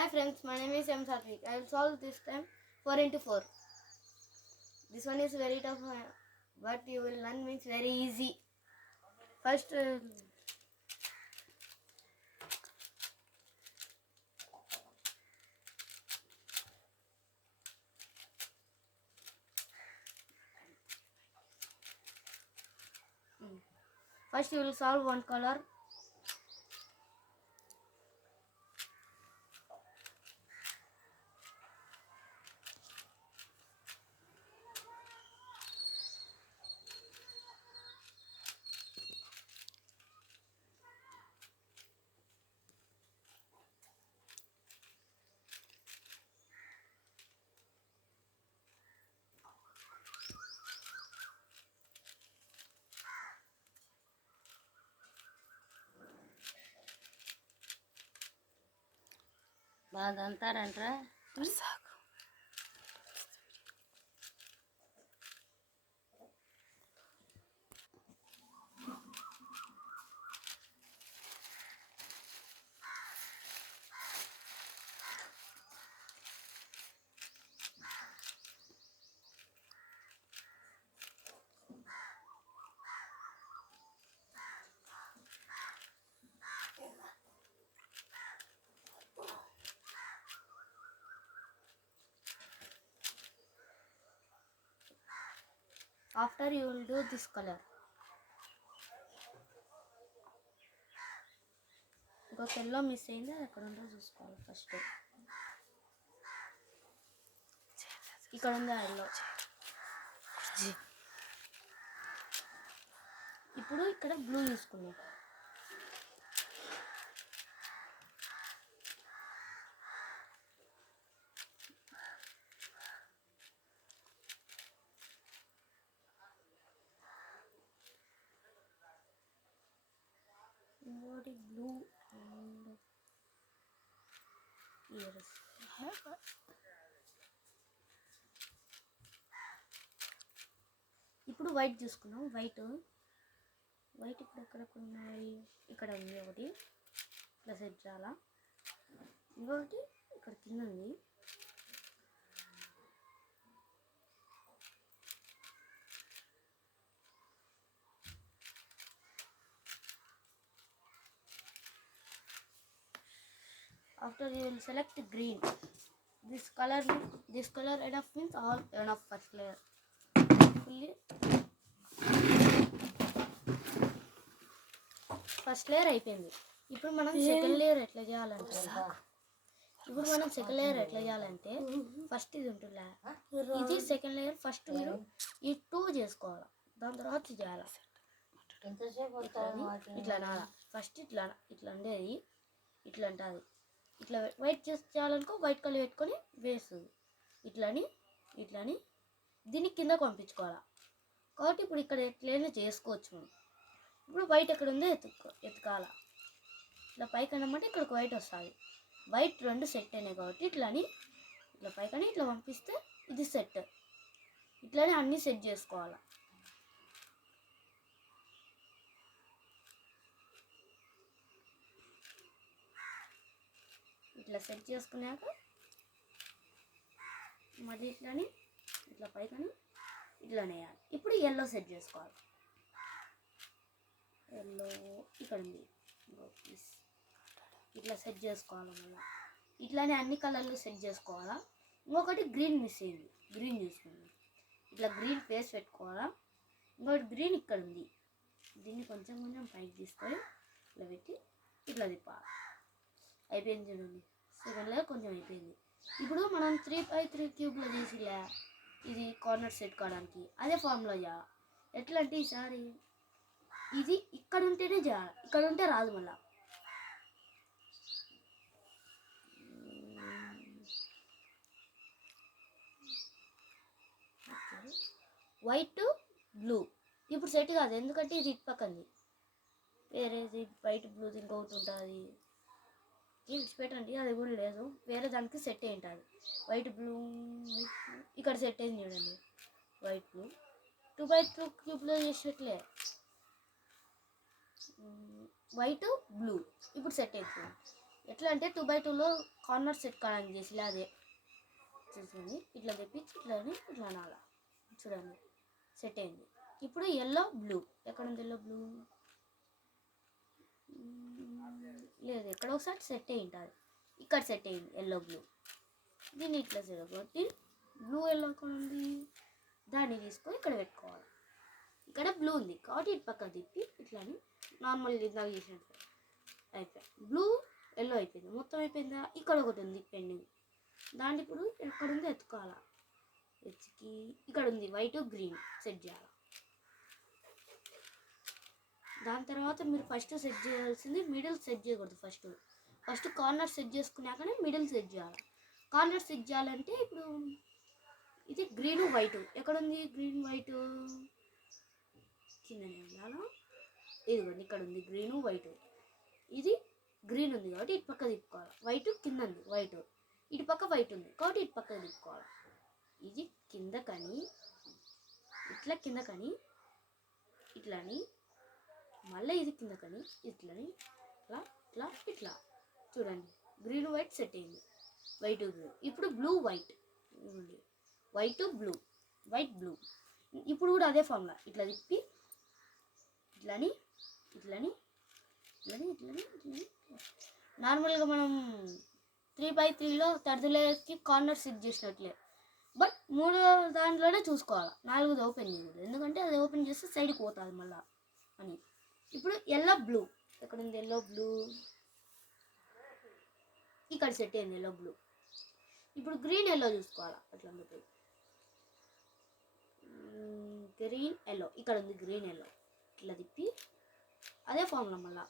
Hi friends, my name is M. Satvik. I will solve this time 4 into 4. This one is very tough, but you will learn means very easy. First, you will solve one color. బాగా అంటారంటరా After you will do this color. ఇంకొక yellow miss అయింది, అది ఎక్కడ ఉందో చూసుకోవాలి. First ఇక్కడ ఉందా yellow. ఇప్పుడు ఇక్కడ బ్లూ తీసుకున్నాం. ఇంకోటి బ్లూ అండ్ ఇయర్స్. ఇప్పుడు వైట్ తీసుకున్నాం. వైట్ ఇప్పుడు ఎక్కడెక్కడ ఉన్నాయి? ఇక్కడ ఉంది ఒకటి, ఇట్లా సెట్ చేయాలా. ఇంకొకటి ఇక్కడ కింద ఉంది. After you will select green. This color enough means all enough first layer. Fully first layer అయిపోయింది. ఇప్పుడు మనం సెకండ్ లేయర్ ఎట్లా చేయాలంటే ఫస్ట్ ఇది ఉంటుందా, ఇది సెకండ్ లేయర్. ఫస్ట్ మీరు ఈ 2 చేసుకోవాలి, దాని తర్వాత చేయాలి. ఇట్లా నాలా ఫస్ట్ ఇట్లా ఉండేది, ఇట్లా ఉంటుంది. ఇట్లా వైట్ చేయాలనుకో వైట్ కలర్ పెట్టుకొని వేస్తుంది. ఇట్లని దీన్ని కిందకు పంపించుకోవాలి. కాబట్టి ఇప్పుడు ఇక్కడ ఎట్లయినా చేసుకోవచ్చు మనం. ఇప్పుడు వైట్ ఎక్కడ ఉందో ఎత్తుకాల. ఇట్లా పైకి అన్నమాట ఇక్కడికి వైట్ వస్తుంది. వైట్ 2 సెట్ అయినాయి కాబట్టి ఇట్లా పైకని ఇట్లా పంపిస్తే ఇది సెట్. ఇట్లానే అన్నీ సెట్ చేసుకోవాలి. ఇట్లా సెట్ చేసుకున్నాక మళ్ళీ ఇట్లా పైకని ఇట్లానే వేయాలి. ఇప్పుడు ఎల్లో సెట్ చేసుకోవాలి. ఎల్లో ఇక్కడ ఉంది, ఇట్లా సెట్ చేసుకోవాలి. మళ్ళీ ఇట్లానే అన్ని కలర్లు సెట్ చేసుకోవాలా. ఇంకొకటి గ్రీన్ మిస్ అయింది, గ్రీన్ చూసుకుంది. ఇట్లా గ్రీన్ ఫేస్ పెట్టుకోవాలా. ఇంకొకటి గ్రీన్ ఇక్కడ ఉంది, దీన్ని కొంచెం పైకి తీసుకొని ఇట్లా పెట్టి ఇట్లా తిప్పాలి. అయిపోయింది చూడండి, సెకండ్ లేయర్ కొంచెం అయిపోయింది. ఇప్పుడు మనం 3x3 క్యూబ్లో చేసిలే, ఇది కార్నర్ సెట్ కావడానికి అదే ఫామ్లో చేయాలి. ఎట్లా అంటే ఈసారి ఇది ఇక్కడ ఉంటేనే చేయాలి, ఇక్కడ ఉంటే రాదు. మళ్ళా వైట్ బ్లూ ఇప్పుడు సెట్ కాదు, ఎందుకంటే ఇది ఇటు పక్కంది. వేరేది వైట్ బ్లూది ఇంకొకటి ఉంటుంది, పెట్టండి. అది కూడా లేదు, వేరే దానికి సెట్ అయి ఉంటుంది. వైట్ బ్లూ ఇక్కడ సెట్ అయింది చూడండి. వైట్ బ్లూ 2x2 క్యూబ్లో చేసినట్లే వైట్ బ్లూ ఇప్పుడు సెట్ అవుతుంది. ఎట్లా అంటే 2x2లో కార్నర్ సెట్ కాడానికి చేసి అదే చూసుకోండి. ఇట్లా తెప్పించి ఇట్లా అనాల. చూడండి సెట్ అయింది. ఇప్పుడు ఎల్లో బ్లూ ఎక్కడ ఉంది? ఎల్లో బ్లూ లేదు, ఎక్కడ ఒకసారి సెట్ అయ్యి ఉంటుంది. ఇక్కడ సెట్ అయ్యింది ఎల్లో బ్లూ. దీన్ని ఇట్లా కాబట్టి బ్లూ ఎల్లో ఎక్కడ ఉంది? దాన్ని తీసుకొని ఇక్కడ పెట్టుకోవాలి. ఇక్కడ బ్లూ ఉంది కాబట్టి ఇటు పక్క తిప్పి ఇట్లాని నార్మల్ ఇందాక చేసినట్టు అయిపోయి బ్లూ ఎల్లో అయిపోయింది. మొత్తం అయిపోయిందా? ఇక్కడ ఒకటి ఉంది పెండింగ్. దాన్ని ఇప్పుడు ఎక్కడుందో ఎత్తుకోవాలా. వెతికి ఇక్కడ ఉంది వైట్ గ్రీన్ సెట్ చేయాలి. దాని తర్వాత మీరు ఫస్ట్ సెట్ చేయాల్సింది మిడిల్ సెట్ చేయకూడదు. ఫస్ట్ కార్నర్ సెట్ చేసుకున్నాకనే మిడిల్ సెట్ చేయాలి. కార్నర్ సెట్ చేయాలంటే ఇప్పుడు ఇది గ్రీన్ వైట్ ఎక్కడుంది? గ్రీన్ వైట్ కిందనే ఉండాలా. ఇదిగోండి ఇక్కడ ఉంది గ్రీను వైట్. ఇది గ్రీన్ ఉంది కాబట్టి ఇటు పక్క తిప్పుకోవాలి. వైట్ కింద ఉంది వైట్, ఇటు పక్క వైట్ ఉంది కాబట్టి ఇటు పక్క తిప్పుకోవాలి. ఇది కిందకని ఇట్లా కిందకని ఇట్లని మళ్ళీ ఇది కిందకని ఇట్లని ఇట్లా ఇట్లా ఇట్లా చూడండి. గ్రీన్ వైట్ సెట్ అయింది. White green. ఇప్పుడు blue white, white blue, white blue. ఇప్పుడు కూడా అదే ఫార్ములా. ఇట్లా తిప్పి ఇట్లని ఇట్లని ఇట్లని ఇట్లని ఇట్లని నార్మల్గా మనం 3x3లో థర్డ్ లేయర్కి కార్నర్ సెట్ చేసినట్లే. బట్ 3వ దాంట్లోనే చూసుకోవాలి. 4ది ఓపెన్ చేయకూడదు, ఎందుకంటే అది ఓపెన్ చేస్తే సైడ్కి పోతుంది మళ్ళా అని. ఇప్పుడు ఎల్లో బ్లూ ఎక్కడ ఉంది? ఎల్లో బ్లూ ఇక్కడ సెట్ అయింది ఎల్లో బ్లూ. ఇప్పుడు గ్రీన్ ఎల్లో చూసుకోవాలి. అట్లా ఉంటుంది గ్రీన్ ఎల్లో ఇక్కడ ఉంది గ్రీన్ ఎల్లో. ఇట్లా తిప్పి అదే ఫార్ములా మళ్ళా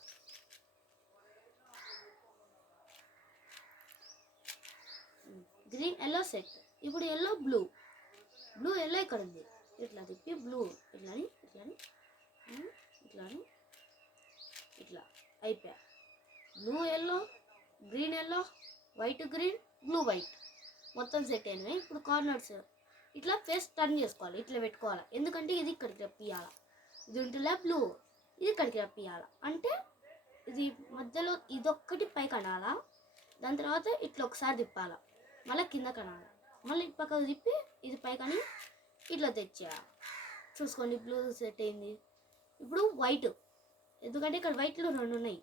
గ్రీన్ ఎల్లో సెట్. ఇప్పుడు ఎల్లో బ్లూ, బ్లూ ఎల్లో ఇక్కడ ఉంది. ఇట్లా తిప్పి బ్లూ ఇట్లని ఇట్లని ఇట్లని ఇట్లా అయిపోయా. Blue yellow, green yellow, white green, blue white మొత్తం సెట్ అయినవి. ఇప్పుడు కార్నర్స్ ఇట్లా ఫేస్ టర్న్ చేసుకోవాలి. ఇట్లా పెట్టుకోవాలి, ఎందుకంటే ఇది ఇక్కడికి రప్పియాలి. ఇది ఉంటుందా బ్లూ, ఇది ఇక్కడికి రప్పియాలి. అంటే ఇది మధ్యలో ఇదొక్కటి పైకి అనాలా. దాని తర్వాత ఇట్లా ఒకసారి తిప్పాలి, మళ్ళీ కింద కనాలి, మళ్ళీ ఇటు పక్కకు తిప్పి ఇది పైకని ఇట్లా తెచ్చేయాలి. చూసుకోండి బ్లూ సెట్ అయింది. ఇప్పుడు వైట్, ఎందుకంటే ఇక్కడ వైట్లో 2 ఉన్నాయి.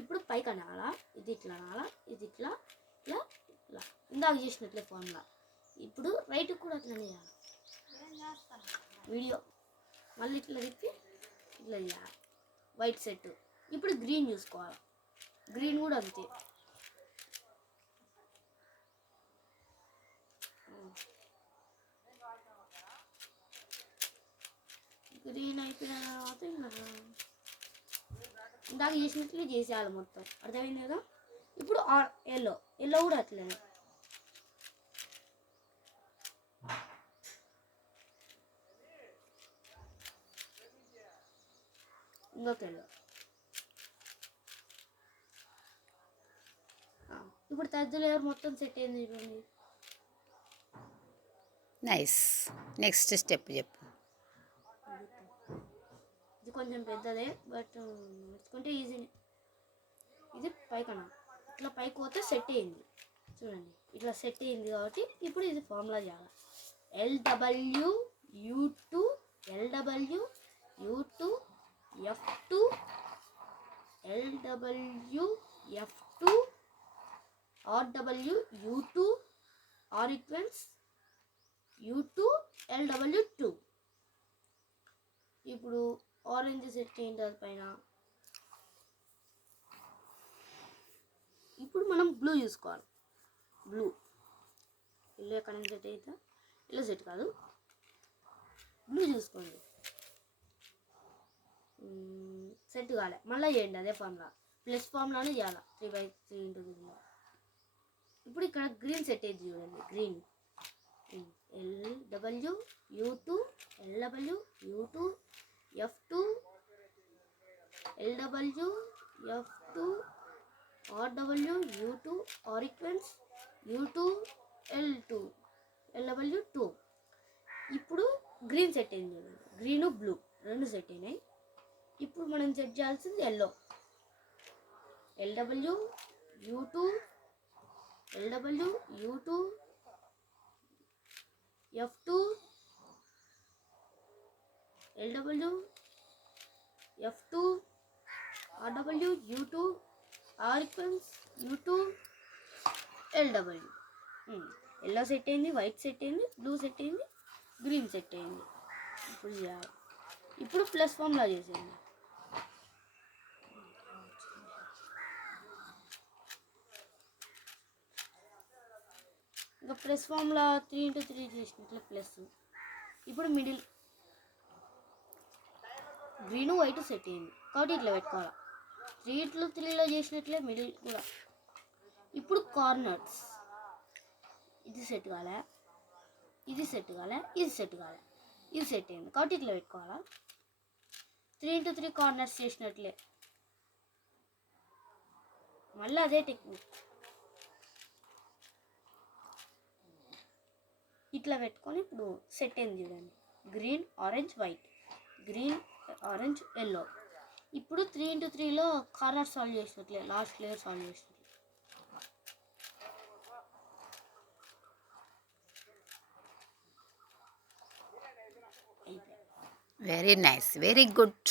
ఇప్పుడు పైకి అనాలా, ఇది ఇట్లా అనాలా, ఇది ఇట్లా ఇట్లా ఇట్లా ఇందాక చేసినట్లే ఫార్ములా. ఇప్పుడు రైట్ కూడా అట్లనే చేయాలి. వీడియో మళ్ళీ ఇట్లా తిప్పి ఇట్లా చేయాలి. White set. ఇప్పుడు గ్రీన్ చూసుకోవాలి. గ్రీన్ కూడా అంతే. గ్రీన్ అయిపోయిన తర్వాత ఇందాక చేసినట్లే చేసేయాలి మొత్తం. అర్థమైంది కదా? ఇప్పుడు ఎల్లో, ఎల్లో కూడా అట్లనే. ఇంకొక ఎల్లో. ఇప్పుడు థర్డ్ లేయర్ మొత్తం సెట్ అయింది చూడండి. నైస్. నెక్స్ట్ స్టెప్ చెప్పు. ఇది కొంచెం పెద్దదే, బట్ నేర్చుకుంటే ఈజీనే. ఇది పైకన్నా ఇట్లా పైకి పోతే సెట్ అయింది. చూడండి ఇట్లా సెట్ అయింది కాబట్టి ఇప్పుడు ఇది ఫార్ములా చేయాలి. LWU2 LWU2 F2 LWF2 RWU2 R equals U2 LW2. ఇప్పుడు ఆరెంజ్ సెట్ అయింది పైన. ఇప్పుడు మనం బ్లూ చూసుకోవాలి. బ్లూ ఇల్లు ఎక్కడ నుంచి సెట్ అవుతా? ఇల్లు సెట్ కాదు, బ్లూ చూసుకోండి. సెట్ కాలే, మళ్ళీ చేయండి అదే ఫార్ములా. ప్లస్ ఫార్ములానే చేయాలి. 3/3 ఇంటూ 3. ఇప్పుడు ఇక్కడ గ్రీన్ సెట్ అయింది చూడండి. Green LWU2 LWU2 F2 LWF2 RWU2 R equals U2 L2 LW2. ఇప్పుడు గ్రీన్ సెట్ అయింది చూడండి. గ్రీను బ్లూ 2 సెట్ అయినాయి. ఇప్పుడు మనం సెట్ చేయాల్సింది yellow. LW U2 LW U2 F2 LW F2 RW U2 R equals U2 LW. Yellow set అయింది, white set అయింది, blue set అయింది, గ్రీన్ సెట్ అయింది. ఇప్పుడు చేయాలి. ఇప్పుడు ప్లస్ ఫార్ములా చేసేయండి. ఇంకా ప్లస్ ఫార్ములా 3 into 3 చేసినట్లే ప్లస్. ఇప్పుడు మిడిల్ గ్రీను వైట్ సెట్ అయింది కాబట్టి ఇట్లా పెట్టుకోవాలి. 3 into 3లో చేసినట్లే మిడిల్ కూడా. ఇప్పుడు కార్నర్స్ ఇది సెట్ కాలే, ఇది సెట్ కాలే, ఇది సెట్ కాలే, ఇది సెట్ అయింది కాబట్టి ఇట్లా పెట్టుకోవాలా. 3 into 3 కార్నర్స్ చేసినట్లే మళ్ళీ అదే టెక్నిక్. ఇట్లా పెట్టుకొని ఇప్పుడు సెట్ అయింది చూడండి. Green orange white, green orange yellow. ఇప్పుడు 3 into 3లో కార్నర్ సాల్వ్ చేసినట్లే, లాస్ట్ లేయర్ సాల్వ్ చేసినట్లే. Very nice, very good.